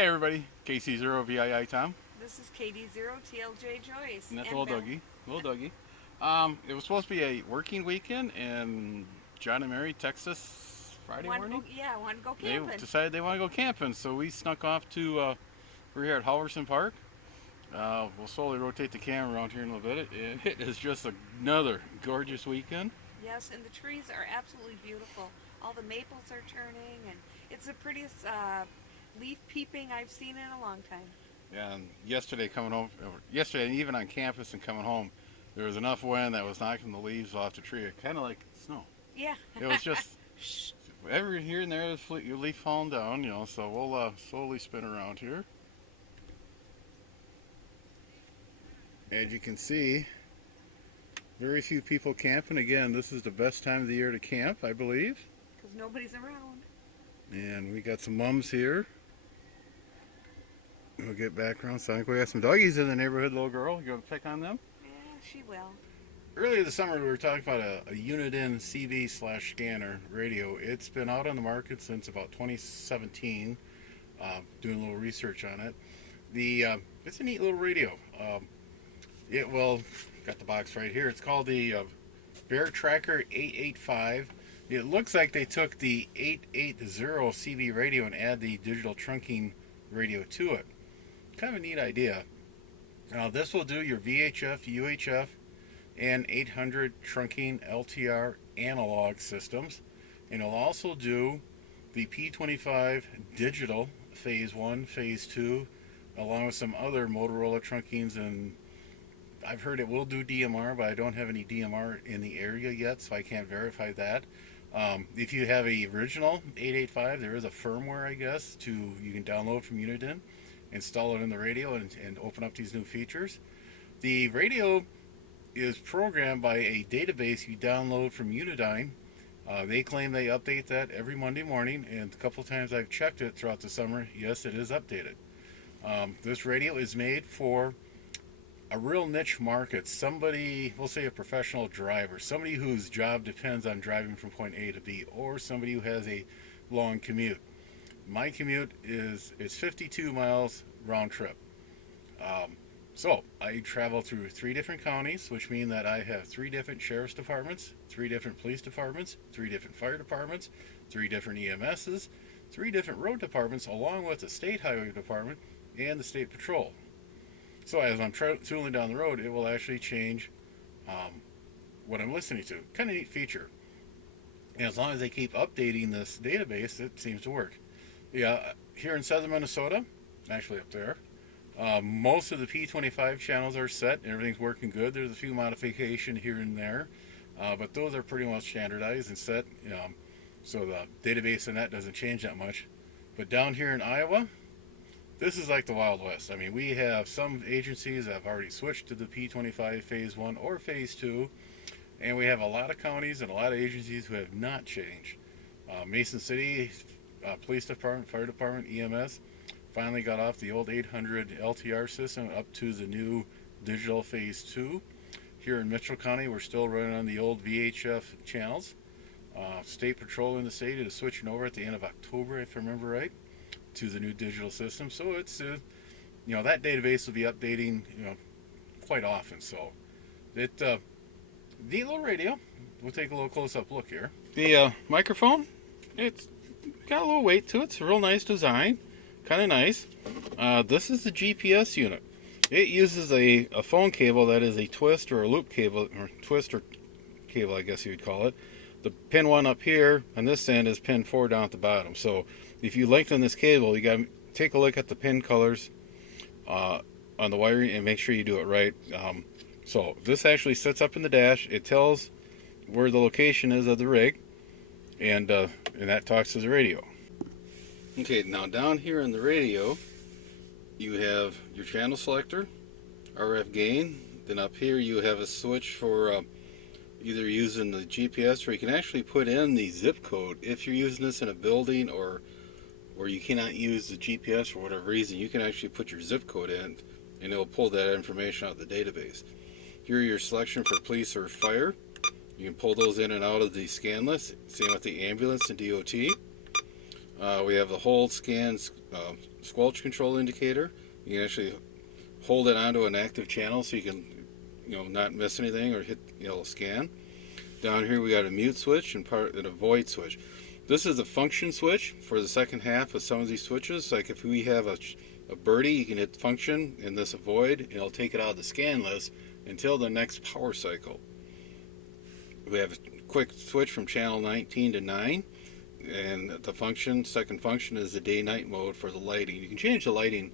Hey everybody, KC0VII Tom. This is KD0TLJ Joyce. And that's little Dougie. Little Dougie. It was supposed to be a working weekend in John and Mary, Texas, Friday morning. Want to go They camping. decided they want to go camping, so we snuck off to, we're here at Halverson Park. We'll slowly rotate the camera around here in a little bit. It is just another gorgeous weekend. Yes, and the trees are absolutely beautiful. All the maples are turning, and it's the prettiest leaf peeping I've seen in a long time. And yesterday and even on campus and coming home, there was enough wind that was knocking the leaves off the tree, kind of like snow. Yeah. It was just every here and there, there's a leaf falling down, so we'll slowly spin around here. As you can see, very few people camping. Again, this is the best time of the year to camp, I believe. Because nobody's around. And we got some mums here. We'll get back around. Sounds like we got some doggies in the neighborhood, little girl. You going to pick on them? Yeah, she will. Earlier this summer, we were talking about a Uniden CV/scanner radio. It's been out on the market since about 2017. Doing a little research on it. It's a neat little radio. Got the box right here. It's called the BearTracker 885. It looks like they took the 880 CV radio and add the digital trunking radio to it. Kind of a neat idea. Now this will do your VHF, UHF, and 800 trunking LTR analog systems, and it'll also do the P25 digital phase 1, phase 2, along with some other Motorola trunkings, and I've heard it will do DMR, but I don't have any DMR in the area yet, so I can't verify that. If you have a original 885, there is a firmware, I guess, you can download from Uniden, install it in the radio, and open up these new features. The radio is programmed by a database you download from Uniden. They claim they update that every Monday morning, and a couple times I've checked it throughout the summer. Yes, it is updated. This radio is made for a real niche market. Somebody, we'll say a professional driver, somebody whose job depends on driving from point A to B, or somebody who has a long commute. My commute is 52 miles round trip. So I travel through 3 different counties, which mean that I have 3 different sheriff's departments, 3 different police departments, 3 different fire departments, 3 different EMSs, 3 different road departments, along with the state highway department and the state patrol. So as I'm tooling down the road, it will actually change what I'm listening to. Kind of neat feature. And as long as they keep updating this database, it seems to work. Yeah, here in southern Minnesota, actually up there, most of the P25 channels are set. Everything's working good. There's a few modifications here and there, but those are pretty much standardized and set. So the database in that doesn't change that much. But down here in Iowa, this is like the Wild West. I mean, we have some agencies that have already switched to the P25 Phase 1 or Phase 2, and we have a lot of counties and a lot of agencies who have not changed. Mason City Police Department, Fire Department, EMS finally got off the old 800 LTR system up to the new digital Phase 2. Here in Mitchell County, we're still running on the old VHF channels. State Patrol in the state is switching over at the end of October, if I remember right, to the new digital system. So it's that database will be updating quite often. So it the little radio, we'll take a little close-up look here. The microphone, it's got a little weight to it. It's a real nice design, kind of nice. This is the GPS unit. It uses a phone cable that is a twist or a loop cable, or twister cable, I guess you would call it. The pin 1 up here on this end is pin 4 down at the bottom. So if you lengthen this cable, you got to take a look at the pin colors on the wiring and make sure you do it right. So this actually sits up in the dash. It tells where the location is of the rig, and that talks to the radio. Okay, now down here in the radio, you have your channel selector, RF gain. Then up here you have a switch for either using the GPS, or you can actually put in the zip code. If you're using this in a building or you cannot use the GPS for whatever reason, you can actually put your zip code in and it will pull that information out of the database. Here are your selection for police or fire. You can pull those in and out of the scan list. Same with the ambulance and DOT. We have the whole scans squelch control indicator. You can actually hold it onto an active channel so you can, not miss anything or hit, scan. Down here we got a mute switch and a void switch. This is a function switch for the second half of some of these switches. Like if we have a birdie, you can hit function and this avoid, and it'll take it out of the scan list until the next power cycle. We have a quick switch from channel 19 to 9, and the second function is the day-night mode for the lighting. You can change the lighting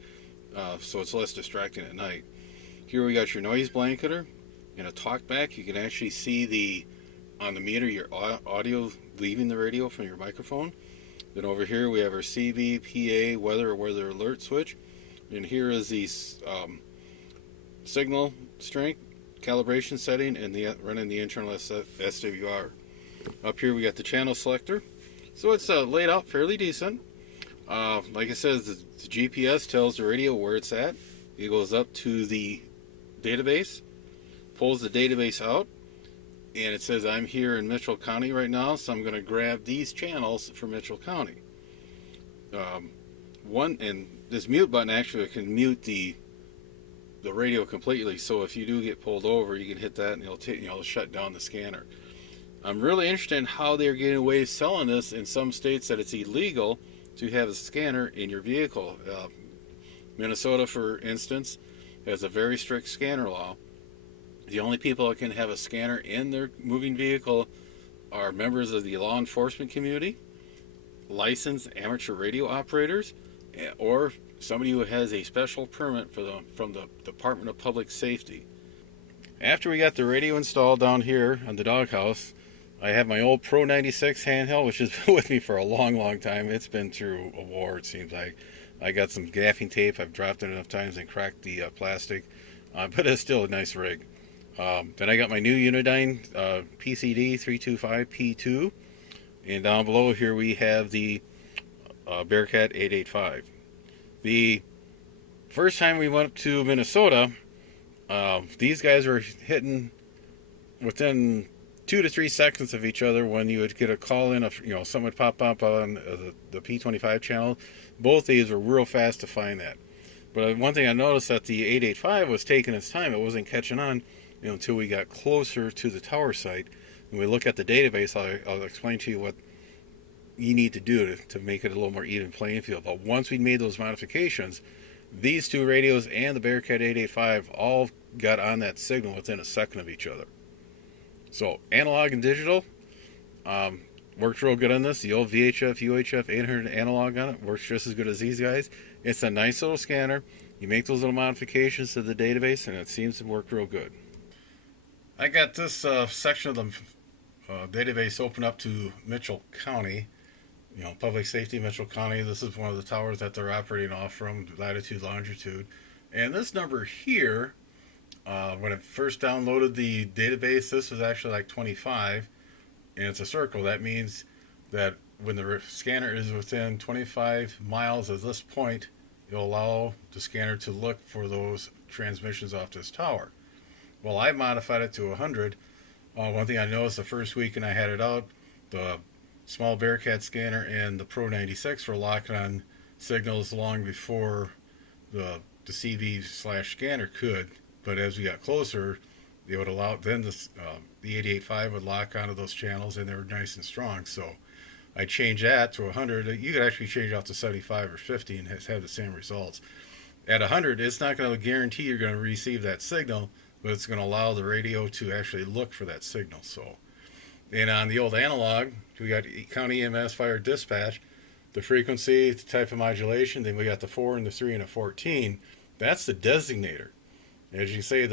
so it's less distracting at night. Here we got your noise blanketer and a talkback. You can actually see on the meter your audio leaving the radio from your microphone. Then over here we have our CV, PA, weather alert switch. And here is the signal strength, calibration setting, and running the internal SWR. Up here we got the channel selector. So it's laid out fairly decent. Like I said, the GPS tells the radio where it's at. It goes up to the database, pulls the database out, and it says I'm here in Mitchell County right now, so I'm going to grab these channels for Mitchell County. And this mute button actually can mute the radio completely. So if you do get pulled over, you can hit that and it'll shut down the scanner. I'm really interested in how they're getting away with selling this in some states that it's illegal to have a scanner in your vehicle. Minnesota, for instance, has a very strict scanner law. The only people that can have a scanner in their moving vehicle are members of the law enforcement community, licensed amateur radio operators, or somebody who has a special permit from the Department of Public Safety. After we got the radio installed down here on the doghouse, I have my old Pro 96 handheld, which has been with me for a long, long time. It's been through a war, it seems like. I got some gaffing tape. I've dropped it enough times and cracked the plastic, but it's still a nice rig. Then I got my new Uniden PCD 325P2, and down below here we have the Bearcat 885. The first time we went up to Minnesota, these guys were hitting within 2 to 3 seconds of each other when you would get a call in, something would pop up on the P25 channel. Both these were real fast to find that. But one thing I noticed that the 885 was taking its time. It wasn't catching on until we got closer to the tower site. When we look at the database, I'll explain to you what you need to do to make it a little more even playing field. But once we made those modifications, these two radios and the Bearcat 885 all got on that signal within a second of each other. So analog and digital works real good on this. The old VHF, UHF 800 analog on it works just as good as these guys. It's a nice little scanner. You make those little modifications to the database, and it seems to work real good. I got this section of the database open up to Mitchell County. Public safety, Mitchell County. This is one of the towers that they're operating off from, latitude, longitude. And this number here, when I first downloaded the database, this was actually like 25, and it's a circle. That means that when the scanner is within 25 miles of this point, it'll allow the scanner to look for those transmissions off this tower. Well, I modified it to 100. One thing I noticed the first week and I had it out, the small Bearcat scanner and the Pro 96 were locking on signals long before the CV/scanner could. But as we got closer, they would allow, then the 885 would lock onto those channels, and they were nice and strong. So I changed that to 100. You could actually change out to 75 or 50 and have the same results. At 100, it's not going to guarantee you're going to receive that signal, but it's going to allow the radio to actually look for that signal. So, and on the old analog, we got county EMS fire dispatch, the frequency, the type of modulation, then we got the 4 and the 3 and a 14. That's the designator. As you say,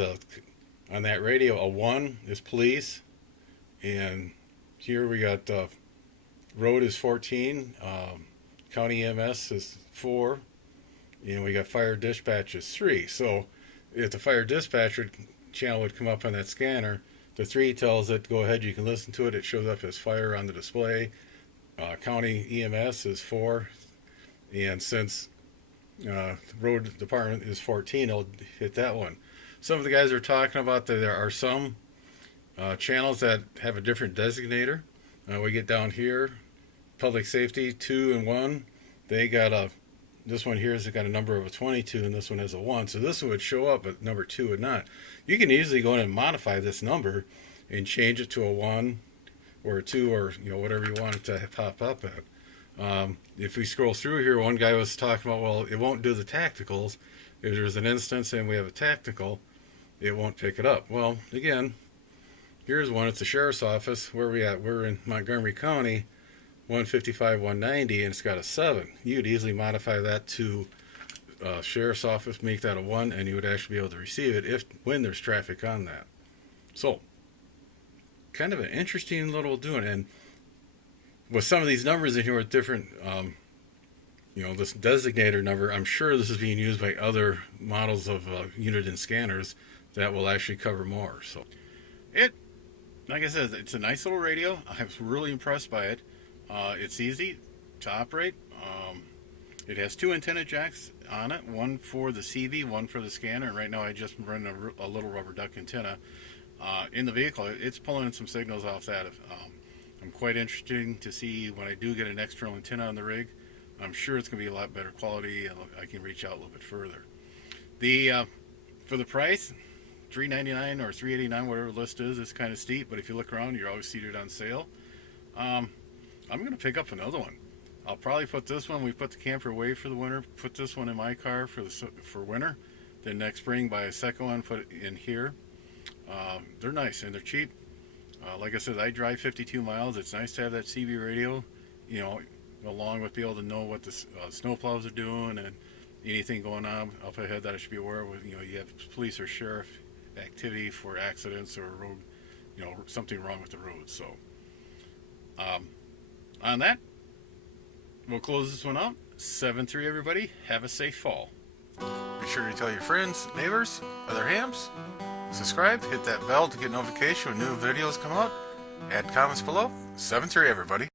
on that radio, a 1 is police, and here we got road is 14, county EMS is 4, and we got fire dispatch is 3. So if the fire dispatcher channel would come up on that scanner, the 3 tells it, go ahead, you can listen to it. It shows up as fire on the display. County EMS is 4, and since road department is 14, it'll hit that one. Some of the guys are talking about that there are some channels that have a different designator. We get down here, public safety 2 and 1, they got a this one here has got a number of a 22 and this one has a 1. So this one would show up, but number 2 would not. You can easily go in and modify this number and change it to a 1 or a 2 or whatever you want it to pop up at. If we scroll through here, one guy was talking about, well, it won't do the tacticals. If there's an instance and we have a tactical, it won't pick it up. Well, again, here's one. It's the sheriff's office. Where are we at? We're in Montgomery County, 155, 190, and it's got a 7. You'd easily modify that to sheriff's office, make that a 1, and you would actually be able to receive it when there's traffic on that. So, kind of an interesting little doing. And with some of these numbers in here with different, this designator number, I'm sure this is being used by other models of Uniden scanners that will actually cover more. So, like I said, it's a nice little radio. I was really impressed by it. It's easy to operate. It has 2 antenna jacks on it, one for the CV, one for the scanner. And right now I just run a little rubber duck antenna in the vehicle. It's pulling some signals off that. I'm quite interested to see when I do get an external antenna on the rig. I'm sure it's going to be a lot better quality, and I can reach out a little bit further. For the price, $399 or $389, whatever the list is, it's kind of steep. But if you look around, you're always seated on sale. I'm going to pick up another one. I'll probably put this one. We put the camper away for the winter. Put this one in my car for winter. Then next spring, buy a second one, put it in here. They're nice and they're cheap. Like I said, I drive 52 miles. It's nice to have that CB radio, along with be able to know what the snowplows are doing and anything going on up ahead that I should be aware of. You have police or sheriff activity for accidents or road, something wrong with the road. So, on that, we'll close this one out. 7-3, everybody. Have a safe fall. Be sure to tell your friends, neighbors, other hams. Subscribe, hit that bell to get notification when new videos come out. Add comments below. 7-3, everybody.